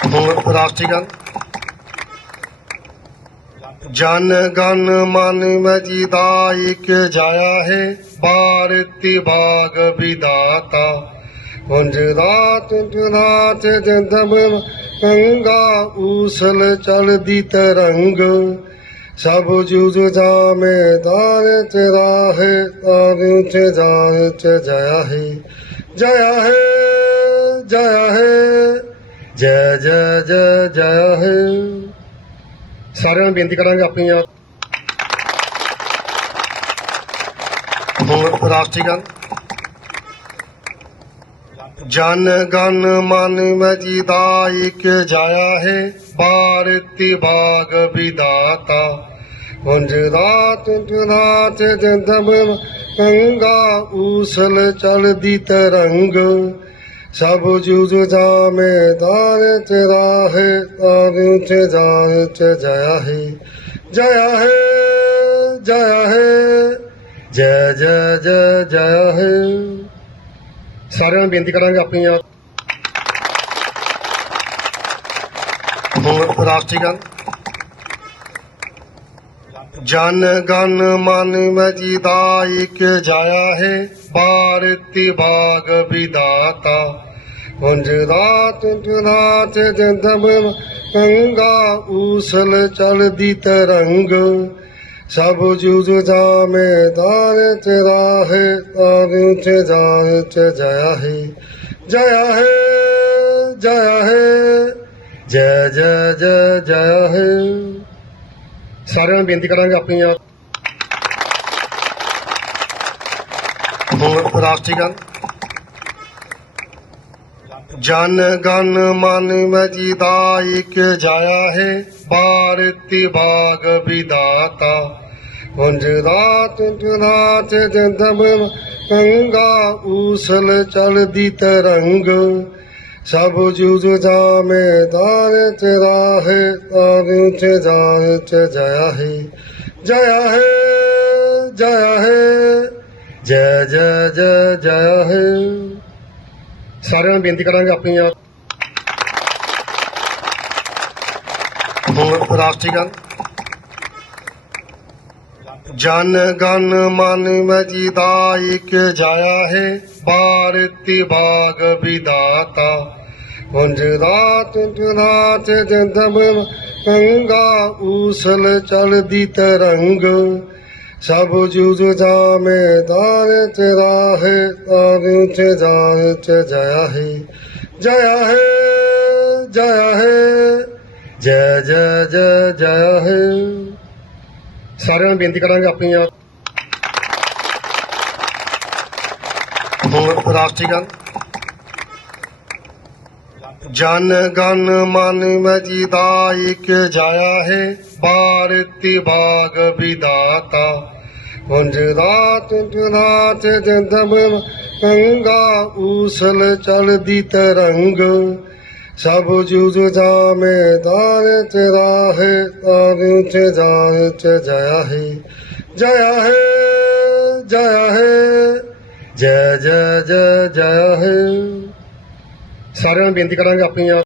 राष्ट्रीय जन गण मन मजिदायक जाया है भारती बाग विदाता गुंजरात गुजरात जब गंगा ऊसल चल दी तरंग सब जुज जा में दार है तार चार चया है जया है जया है ਜੈ ਜੈ ਜੈ ਜੈ ਹੈ ਸਾਰਿਆਂ ਨੂੰ ਬੇਨਤੀ ਕਰਾਂਗੇ ਆਪਣੀਆਂ ਹੁਣ ਰਾਸ਼ਟਰੀ ਗਾਨ ਜਨ ਗਨ ਮਨ ਮਜੀ ਦਾਇਕ ਜਾਇਆ ਹੈ ਭਾਰਤੀ ਬਾਗ ਵਿਦਾਤਾ ਹੁੰਜ ਰਾਤ ਰਾਤ ਜੰਦਮ ਗੰਗਾ ਊਸਲ ਚਲਦੀ ਤਰੰਗ ਸਭ ਜੁਜ ਜਾਮੇ ਦਾਰ ਚ ਰਾਹੇ ਤਾਰ ਚ ਜਾਰ ਚ ਜਇਆ ਹੈ ਜਇਆ ਹੈ ਜਇਆ ਹੈ ਜੈ ਜੈ ਜੈ ਜੈ ਹੈ ਸਾਰਿਆਂ ਨੂੰ ਬੇਨਤੀ ਕਰਾਂਗੇ ਆਪਣੀ ਆਪਣੀਆਂ। ਹੁਣ ਰਾਸ਼ਟਰੀ ਗਾਨ। जन गण मन मजिदाइक जाया है, भारती बाग विदाता। गुंजरात रात जब गंगा, उसल चल दी तरंग सब जुज जा में दान चरा है जान च जया है। जया है जया है, जय जय जय जय है। ਸਾਰਿਆਂ ਨੂੰ ਬੇਨਤੀ ਕਰਾਂਗੇ ਆਪਣੀਆਂ ਹੁਣ ਰਾਸ਼ਟਰੀ ਗਾਨ ਜਨ ਗਨ ਮਨ ਮਜੀ ਦਾਇਕ ਜਾਇਆ ਹੈ ਭਾਰਤੀ ਬਾਗ ਵਿਦਾਤਾ ਹੁੰਜ ਰਾਤ ਰਾਤ ਜੰਦਮ ਗੰਗਾ ਊਸਲ ਚਲਦੀ ਤਰੰਗ ਸਭ ਜੁਜ ਜਾਮੇ ਦਾਰ ਚ ਰਾਹੇ, ਤਾਰ ਚ ਜਾਰ ਚ ਜਇਆ ਹੈ ਜਇਆ ਹੈ ਜਇਆ ਹੈ, ਜੈ ਜੈ ਜੈ ਜੈ ਹੈ। ਸਾਰਿਆਂ ਨੂੰ ਬੇਨਤੀ ਕਰਾਂਗੇ ਆਪਣੀਆਂ। ਹੁਣ ਰਾਸ਼ਟਰੀ ਗਾਨ ਜਨ, ਗਨ, ਮਨ ਮਜੀ ਦਾਇਕ ਜਾਇਆ ਹੈ। ਭਾਰਤੀ ਬਾਗ ਵਿਦਾਤਾ। ਹੁੰਜ ਰਾਤ ਰਾਤ ਜੰਦਮ ਗੰਗਾ ਊਸਲ ਚਲਦੀ ਤਰੰਗ। ਸਭ ਜੁਜ ਜਾਮੇ ਦਾਰ ਚ ਰਾਹੇ ਤਾਰ ਚ ਜਾਰ ਚ ਜਇਆ ਹੈ ਜਇਆ ਹੈ ਜਇਆ ਹੈ ਜੈ ਜੈ ਜੈ ਜੈ ਹੈ ਸਾਰਿਆਂ ਨੂੰ ਬੇਨਤੀ ਕਰਾਂਗੇ ਆਪਣੀਆਂ राष्ट्रीय जन गण मन मजिदायक जाया है भारती बाग विदाता गुंजरात गुजरात जब गंगा ऊसल चल दी तरंग सब जुज जा में दार है तार च जाया है जया है जया है ਜੈ ਜੈ ਜੈ ਜੈ ਹੈ। ਸਾਰਿਆਂ ਨੂੰ ਬੇਨਤੀ ਕਰਾਂਗੇ ਆਪਣੀ